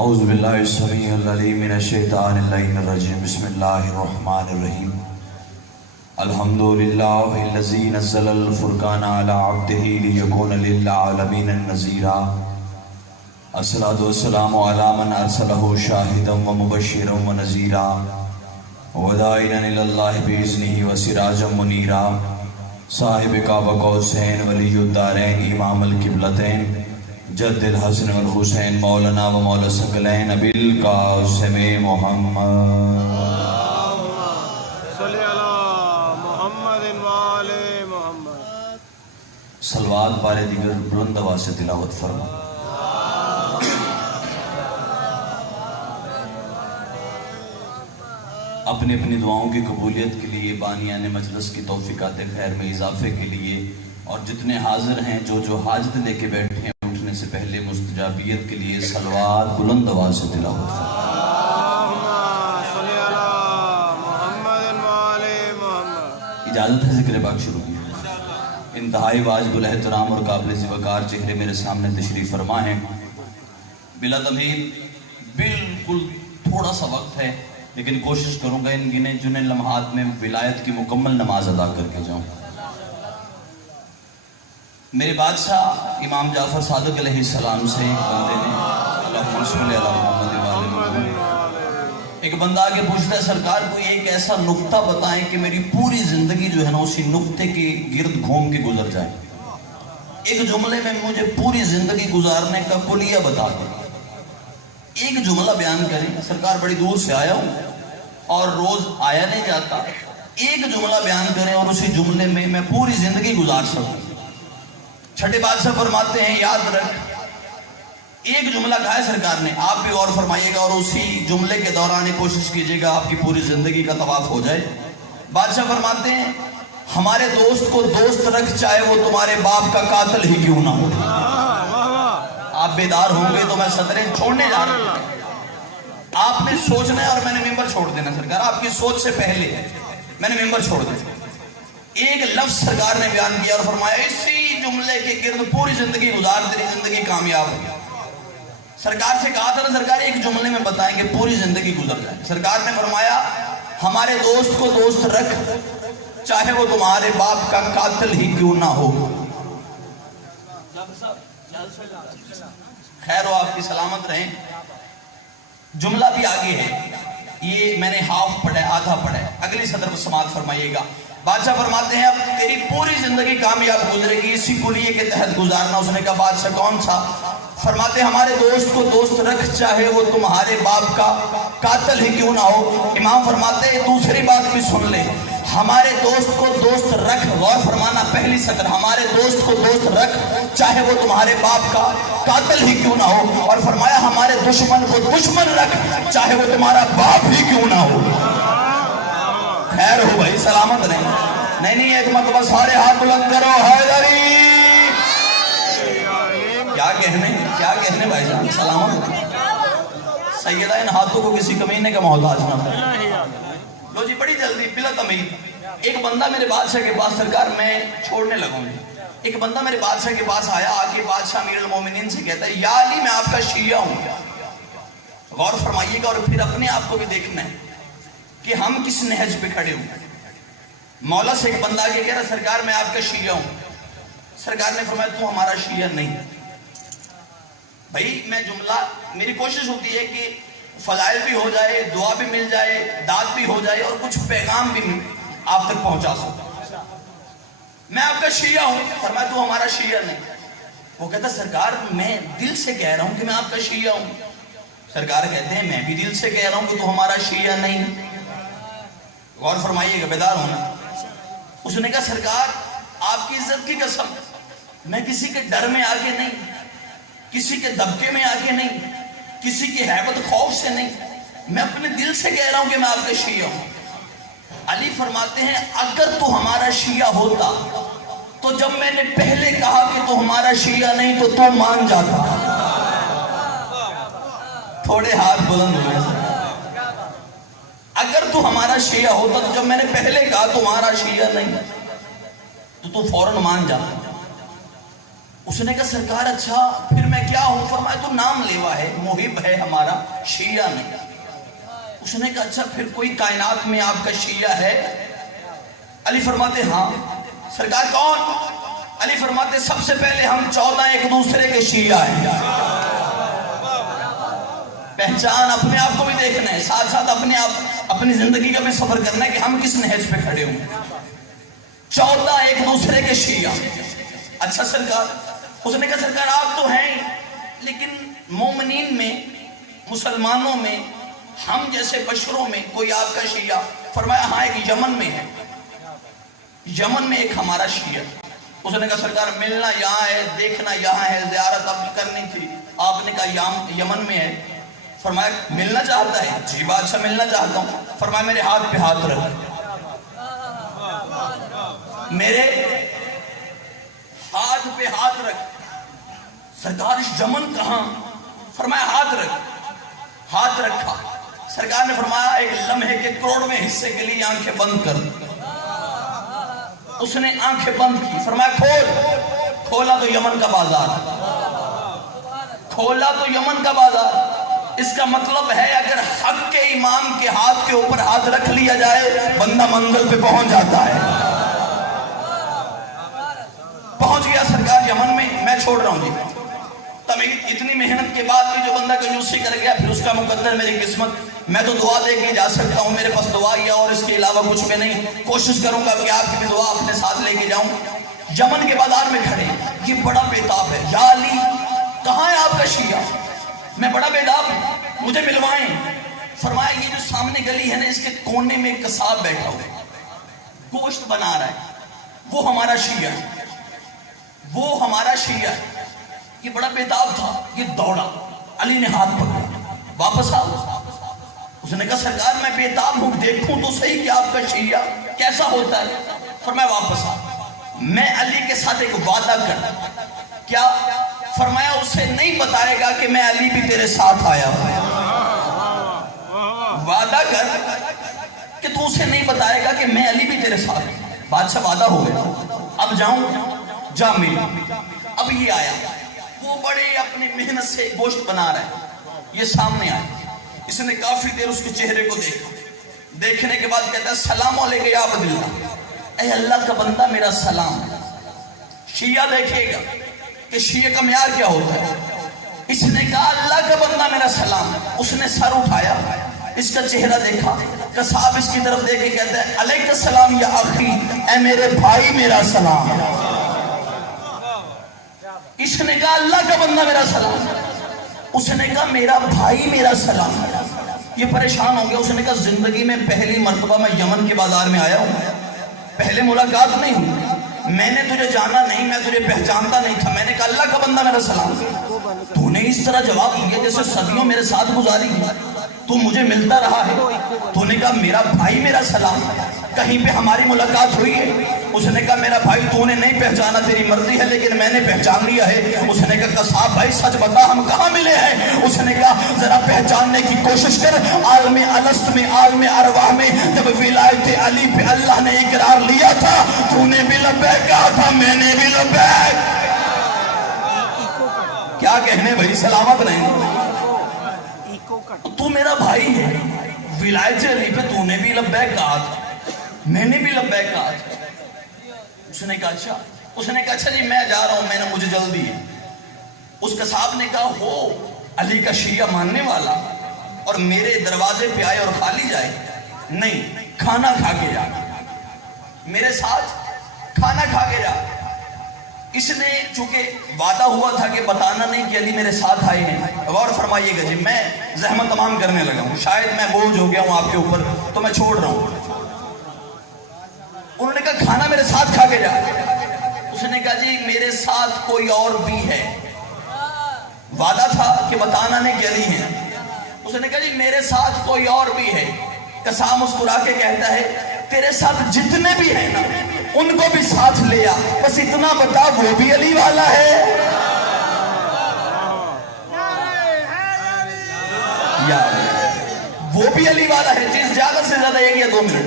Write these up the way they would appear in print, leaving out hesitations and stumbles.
اعوذ باللہ السمیع العلیم من الشیطان اللعین الرجیم بسم اللہ الرحمن الرحیم الحمدللہ الذی نزل الفرقان علی عبدہ لیکون للعالمین نذیرا الصلاۃ والسلام علی من ارسلہ شاہدا ومبشرا ونذیرا وداعیا الی اللہ باذنہ وسراجا منیرا صاحب قاب قوسین ولی الدارین امام القبلتین جد الحسن والحسین مولانا و مولا ثقلین ابی القاسم محمد صلی علی محمد وآل محمد۔ صلوات بارے دیگر بلند آواز سے تلاوت فرما۔ اپنی اپنی دعاؤں کی قبولیت کے لیے، بانیان مجلس کی توفیقات خیر میں اضافے کے لیے، اور جتنے حاضر ہیں جو حاجت لے کے بیٹھے ہیں اٹھنے سے پہلے مستجابیت کے لیے صلوات بلند آواز سے تلاوت فرما۔ صلی علی محمد وآل محمد۔ اجازت ہے ذکر پاک شروع کی۔ انتہائی واجب الاحترام اور قابل وقار چہرے میرے سامنے تشریف فرما ہیں۔ بلا تمہید بالکل تھوڑا سا وقت ہے، لیکن کوشش کروں گا ان گنے چنے لمحات میں ولایت کی مکمل نماز ادا کر کے جاؤں۔ میرے بادشاہ امام جعفر صادق علیہ السلام سے ایک بندے نے اللہم صلی علی محمد وآل محمد، ایک بندہ آگے پوچھتا ہے سرکار کوئی ایک ایسا نقطہ بتائیں کہ میری پوری زندگی جو ہے نا اسی نقطے کے گرد گھوم کے گزر جائے، ایک جملے میں مجھے پوری زندگی گزارنے کا کلیہ بتا دیں، ایک جملہ بیان کریں۔ سرکار بڑی دور سے آیا ہوں اور روز آیا نہیں جاتا، ایک جملہ بیان کریں اور اسی جملے میں میں پوری زندگی گزار سکوں۔ چھٹے بادشاہ فرماتے ہیں یاد رکھ، ایک جملہ کہا ہے سرکار نے، آپ بھی غور فرمائیے گا اور اسی جملے کے دوران یہ کوشش کیجیے گا آپ کی پوری زندگی کا طواف ہو جائے۔ بادشاہ فرماتے ہیں ہمارے دوست کو دوست رکھ چاہے وہ تمہارے باپ کا قاتل ہی کیوں نہ ہو۔ آپ بیدار ہوں گے تو میں صدریں چھوڑنے جا رہا ہوں، آپ نے سوچنا ہے اور میں نے ممبر چھوڑ دینا۔ سرکار آپ کی سوچ سے پہلے میں نے ممبر چھوڑ دینا۔ ایک لفظ سرکار نے بیان کیا اور فرمایا اسی جملے کے گرد پوری زندگی گزار، تیری زندگی کامیاب ہو۔ سرکار سے کہا تھا نا سرکار ایک جملے میں بتائیں کہ پوری زندگی گزر جائے۔ سرکار نے فرمایا ہمارے دوست کو دوست رکھ چاہے وہ تمہارے باپ کا قاتل ہی کیوں نہ ہو۔ خیر ہو، آپ کی سلامت رہیں۔ جملہ بھی آگے ہے، یہ میں نے ہاف پڑھا ہے، آدھا پڑھا ہے، اگلی صدر پر سماعت فرمائیے گا۔ بادشاہ فرماتے ہیں اب تیری پوری زندگی کامیاب گزرے گی، اسی کلیے کے تحت گزارنا۔ اس نے کہا بادشاہ کون سا؟ فرماتے ہمارے دوست کو دوست رکھ چاہے وہ تمہارے باپ کا قاتل ہی کیوں نہ ہو۔ امام فرماتے ہیں دوسری بات بھی سن لے، ہمارے دوست کو دوست رکھ، غور فرمانا پہلی سطر، ہمارے دوست کو دوست رکھ چاہے وہ تمہارے باپ کا قاتل ہی کیوں نہ ہو، اور فرمایا ہمارے دشمن کو دشمن رکھ چاہے وہ تمہارا باپ ہی کیوں نہ ہو۔ خیر ہو بھائی، سلامت رہیں۔ نہیں ایک مرتبہ سارے ہاتھ بلند کرو، حیدری۔ کیا کہنے بھائی جان، سلامت رہیں۔ سیدہ ان ہاتھوں کو کسی کمینے کا محتاج نہ ہو۔ لو جی بڑی جلدی بلا تمید، ایک بندہ میرے بادشاہ کے پاس، سرکار میں چھوڑنے لگوں گی، ایک بندہ میرے بادشاہ کے پاس آیا، آکے بادشاہ امیر المومنین سے کہتا ہے یا علی میں آپ کا شیعہ ہوں۔ غور فرمائیے گا اور پھر اپنے آپ کو بھی دیکھنا ہے کہ ہم کس نہج پہ کھڑے ہوں۔ مولا سے ایک بندہ آگے کہہ رہا سرکار میں آپ کا شیعہ ہوں۔ سرکار نے فرمایا تو ہمارا شیعہ نہیں۔ بھائی میں جملہ، میری کوشش ہوتی ہے کہ فضائل بھی ہو جائے، دعا بھی مل جائے، داد بھی ہو جائے اور کچھ پیغام بھی آپ تک پہنچا سکتا۔ میں آپ کا شیعہ ہوں۔ فرمایا تو ہمارا شیعہ نہیں۔ وہ کہتا سرکار میں دل سے کہہ رہا ہوں کہ میں آپ کا شیعہ ہوں۔ سرکار کہتے ہیں میں بھی دل سے کہہ رہا ہوں کہ تو ہمارا شیعہ نہیں۔ غور فرمائیے گا، بیدار ہونا۔ اس نے کہا سرکار آپ کی عزت کی قسم، میں کسی کے ڈر میں آگے نہیں، کسی کے دبکے میں آگے نہیں، کسی کی ہیبت خوف سے نہیں، میں اپنے دل سے کہہ رہا ہوں کہ میں آپ کا شیعہ ہوں۔ علی فرماتے ہیں اگر تو ہمارا شیعہ ہوتا تو جب میں نے پہلے کہا کہ تو ہمارا شیعہ نہیں تو تو مان جاتا۔ تھوڑے ہاتھ بلند ہوئے۔ اگر تو ہمارا شیعہ ہوتا تو جب میں نے پہلے کہا تمہارا شیعہ نہیں تو فوراً مان جاتا۔ उसने कहा सरकार अच्छा फिर मैं क्या हूं? फरमाया तो नाम लेवा है, मुहिब है हमारा, शिया नहीं। उसने कहा अच्छा फिर कोई कायनात में आपका शिया है? अली फरमाते हाँ। सरकार कौन? अली फरमाते सबसे पहले हम 14 एक दूसरे के शिया हैं। पहचान अपने आप को भी देखना है, साथ साथ अपनी जिंदगी का भी सफर करना है कि हम किस नहज पे खड़े हों। 14 एक दूसरे के शिया। अच्छा सरकार, उसने कहा सरकार आप तो हैं, लेकिन मोमिनीन में, मुसलमानों में, हम जैसे बशरों में कोई आपका शिया? फरमाया हाँ, एक यमन में है, यमन में एक हमारा शिया। उसने कहा सरकार मिलना यहाँ है, देखना यहाँ है, ज़ियारत अब करनी थी, आपने कहा यमन में है। फरमाया मिलना चाहता है? जी बादशाह मिलना चाहता हूँ। फरमाया मेरे हाथ पे हाथ रख, मेरे हाथ पे हाथ रख। सरकार इस यमन कहाँ? फरमाया हाथ रख। हाथ रखा। सरकार ने फरमाया एक लम्हे के करोड़वें हिस्से के लिए आंखें बंद कर। उसने आंखें बंद की। फरमाया खोल। खोला तो यमन का बाजार, खोला तो यमन का बाजार। इसका मतलब है अगर हक के इमाम के हाथ के ऊपर हाथ रख लिया जाए, बंदा मंजिल पे पहुंच जाता है। पहुंच गया सरकार यमन में। मैं छोड़ रहा हूं जी, तब इतनी मेहनत के बाद भी जो बंदा कंजूसी कर गया, फिर उसका मुकद्दर मेरी किस्मत। मैं तो दुआ दे के जा सकता हूँ, मेरे पास दुआ या और इसके अलावा कुछ भी नहीं। कोशिश करूंगा कि आपकी भी दुआ अपने साथ लेके जाऊं। यमन के बाजार में खड़े, ये बड़ा बेताब है। या अली कहाँ है आपका शिया? मैं बड़ा बेताब हूं, मुझे मिलवाएं। फरमाया ये जो सामने गली है ना, इसके कोने में एक कसाब बैठा हुआ है, गोश्त बना रहा है, वो हमारा शिया है, वो हमारा शिया है। ये बड़ा बेताब था, ये दौड़ा। अली ने हाथ पकड़ा, वापस आओ। उसने कहा सरकार मैं बेताब हूं, देखूं तो सही कि आपका शिया कैसा होता है। फरमाया वापस आ। मैं अली के साथ एक वादा कर। क्या? फरमाया उसे नहीं बताएगा कि मैं अली भी तेरे साथ आया हूं। वादा कर कि तू उसे नहीं बताएगा कि मैं अली भी तेरे साथ। बादशाह वादा हो गया, अब जाऊं? जा मिल। अब ये आया, वो बड़े अपनी मेहनत से गोश्त बना रहा है, ये सामने आया। इसने काफी देर उसके चेहरे को देखा। देखने के बाद कहता है सलाम अलैका या अब्दुल्लाह, ऐ अल्लाह का बंदा मेरा सलाम। शिया देखेगा कि शिया का म्यार क्या होता है। इसने कहा अल्लाह का बंदा मेरा सलाम। उसने सर उठाया, इसका चेहरा देखा, कसाब इसकी तरफ देख के कहता है अलैका सलाम या अखी, ऐ मेरे भाई मेरा सलाम। इसने कहा अल्लाह का बंदा मेरा सलाम। उसने कहा मेरा भाई मेरा सलाम। ये परेशान हो गया। उसने कहा जिंदगी में पहली मर्तबा मैं यमन के बाजार में आया हूं, पहले मुलाकात नहीं हुई, मैंने तुझे जाना नहीं, मैं तुझे पहचानता नहीं था। मैंने कहा अल्लाह का बंदा मेरा सलाम। तूने इस तरह जवाब दिया जैसे सदियों मेरे साथ गुजारी, तू मुझे मिलता रहा है। तूने कहा मेरा भाई मेरा सलाम, कहीं पे हमारी मुलाकात हुई है? उसने कहा मेरा भाई तूने नहीं पहचाना, तेरी मर्जी है, लेकिन मैंने पहचान लिया है। उसने कहा कसाब भाई सच बता हम कहाँ मिले हैं? उसने कहा जरा पहचानने की कोशिश कर। आलम अलस्त में, आलम अरवाह में जब विलायत अली पे अल्लाह ने इकरार लिया था, तूने भी लब्बैक कहा था, मैंने भी लब्बैक। क्या कहने भाई, सलामत रहें। तू मेरा भाई है, विलायत अली पे तूने भी लब्बैक कहा था, मैंने भी लब्बैक कहा था। उसने कहा अच्छा। उसने कहा अच्छा जी मैं जा रहा हूं, मैंने मुझे जल्दी है। उस कसाब ने कहा हो अली का शिया मानने वाला और मेरे दरवाजे पे आए और खाली जाए? नहीं, खाना खा के जा, मेरे साथ खाना खा के जा। इसने चूंकि वादा हुआ था कि बताना नहीं कि अली मेरे साथ आए हैं। गौर फरमाइएगा जी, मैं जहमत तमाम करने लगा हूं, शायद मैं बोझ हो गया हूं आपके ऊपर, तो मैं छोड़ रहा हूं। उन्होंने कहा खाना मेरे साथ खा के जा। उसने कहा जी मेरे साथ कोई और भी है, वादा था कि बताना नहीं कि अली है। उसने कहा जी मेरे साथ कोई और भी है। कसाब मुस्कुरा के कहता है तेरे साथ जितने भी हैं ना उनको भी साथ ले आ, बस इतना बता वो भी अली वाला है। यार वो भी अली वाला है, जिस ज्यादा से ज्यादा 1 या 2 मिनट,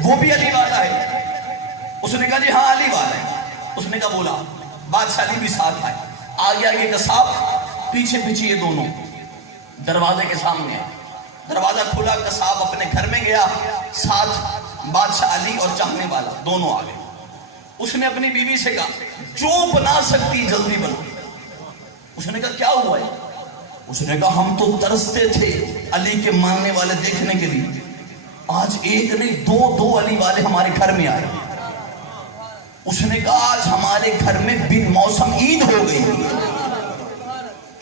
वो भी अली वाला है। उसने कहा जी हाँ अली वाला है। उसने कहा बोला बादशाह अली भी साथ आए, आगे आगे कसाब, पीछे पीछे ये दोनों दरवाजे के सामने आए। दरवाजा खुला, कसाब अपने घर में गया, साथ बादशाह अली और चाहने वाला दोनों आ गए। उसने अपनी बीवी से कहा, जो बना सकती जल्दी बना। उसने कहा क्या हुआ है? उसने कहा हम तो तरसते थे अली के मानने वाले देखने के लिए, आज एक नहीं दो अली वाले हमारे घर में आए। उसने कहा आज हमारे घर में बिन मौसम ईद हो गई,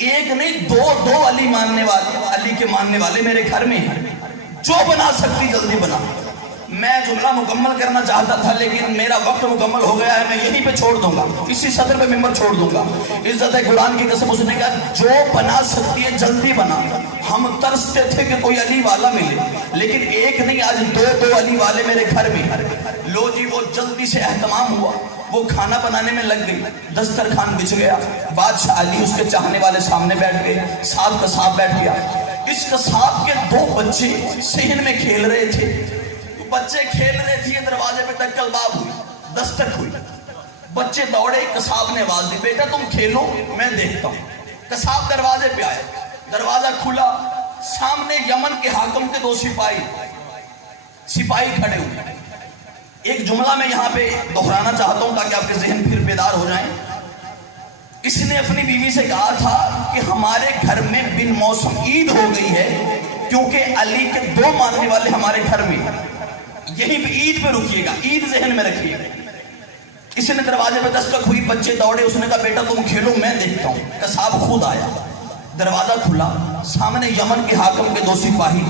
एक नहीं दो अली मानने वाले, अली के मानने वाले मेरे घर में हैं, जो बना सकती जल्दी बना। मैं जुमला मुकम्मल करना चाहता था लेकिन मेरा वक्त मुकम्मल हो गया है, मैं यहीं पे छोड़ दूंगा, इसी सदर पे मिंबर छोड़ दूंगा। इज्जत है कुरान की कसम। उसने कहा जो बना सकती है जल्दी बना। हम तरसते थे कि कोई अली वाला मिले, लेकिन एक नहीं आज दो अली वाले मेरे घर में। लो जी, वो जल्दी से एहतमाम हुआ, वो खाना बनाने में लग गई, दस्तरखान बिछ गया। बादशाह अली उसके चाहने वाले सामने बैठ गए, साथ कसाब बैठ गया। इस कसाब के दो बच्चे सेहन में खेल रहे थे। बच्चे खेल रहे थे, दरवाजे पे टक्कल बाब हुई, दस्तक हुई। बच्चे दौड़े, कसाब ने आवाज दी, बेटा तुम खेलो मैं देखता हूं। कसाब दरवाजे पे आया, दरवाजा खुला, सामने यमन के हाकिम के दो सिपाही खड़े हुए। एक जुमला मैं यहां पे दोहराना चाहता हूं ताकि आपके जहन फिर बेदार हो जाएं। इसने अपनी बीवी से कहा था कि हमारे घर में बिन मौसम ईद हो गई है, क्योंकि अली के दो मानने वाले हमारे घर में, यहीं पे ईद पे रुकिएगा, ईद जहन में रखिएगा। इसने दरवाजे पे दस्तक हुई, बच्चे दौड़े। उसने कहा बेटा तुम खेलो मैं देखता हूं। कसाब खुद आया, दरवाजा खुला, सामने यमन के हाकिम के दो सिपाही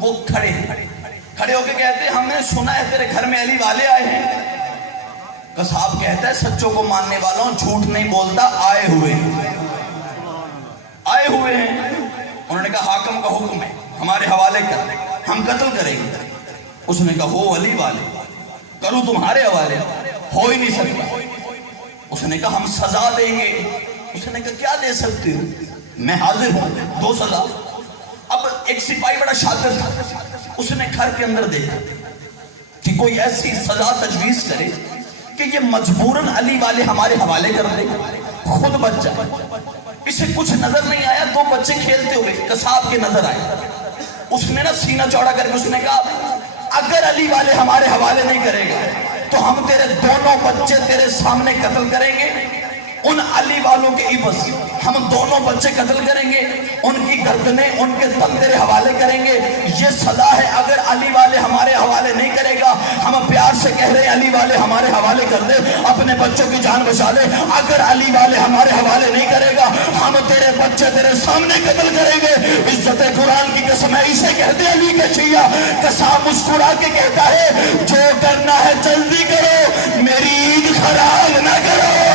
वो खड़े होके कहते हमने सुना है तेरे घर में अली वाले आए हैं। कसाब कहता है सच्चों को मानने वाला हूं, झूठ नहीं बोलता, आए हुए हैं। उन्होंने कहा हाकिम का हुक्म है, हमारे हवाले कर, हम कत्ल करेंगे। उसने कहा हो अली वाले, करूं तुम्हारे हवाले, हो ही नहीं सकता। उसने कहा हम सजा देंगे। उसने कहा क्या दे सकते हो? मैं हाजिर हूं, दो सजा। अब एक सिपाही बड़ा शातिर था, उसने घर के अंदर देखा कि कोई ऐसी सजा तजवीज करे कि ये मजबूरन अली वाले हमारे हवाले कर दे, खुद बच जाए। इसे कुछ नजर नहीं आया, दो बच्चे खेलते हुए कसाब के नजर आए। उसने ना सीना चौड़ा करके उसने कहा अगर अली वाले हमारे हवाले नहीं करेगा तो हम तेरे दोनों बच्चे तेरे सामने कत्ल करेंगे। उन अली वालों के इवज हम दोनों बच्चे कत्ल करेंगे, उनकी गर्दनें उनके तन तेरे हवाले करेंगे। ये सजा है, अगर अली वाले हमारे हवाले नहीं करेगा, हम प्यार से कह रहे हैं अली वाले हमारे हवाले कर दे, अपने बच्चों की जान बचा ले। अगर अली वाले हमारे हवाले नहीं करेगा, हम तेरे बच्चे तेरे सामने कत्ल करेंगे। इज्जत कुरान की कसम है, इसे कहते अली के शिया। कसाब मुस्कुरा के कहता है जो करना है जल्दी करो, मेरी ईद खराब ना करो।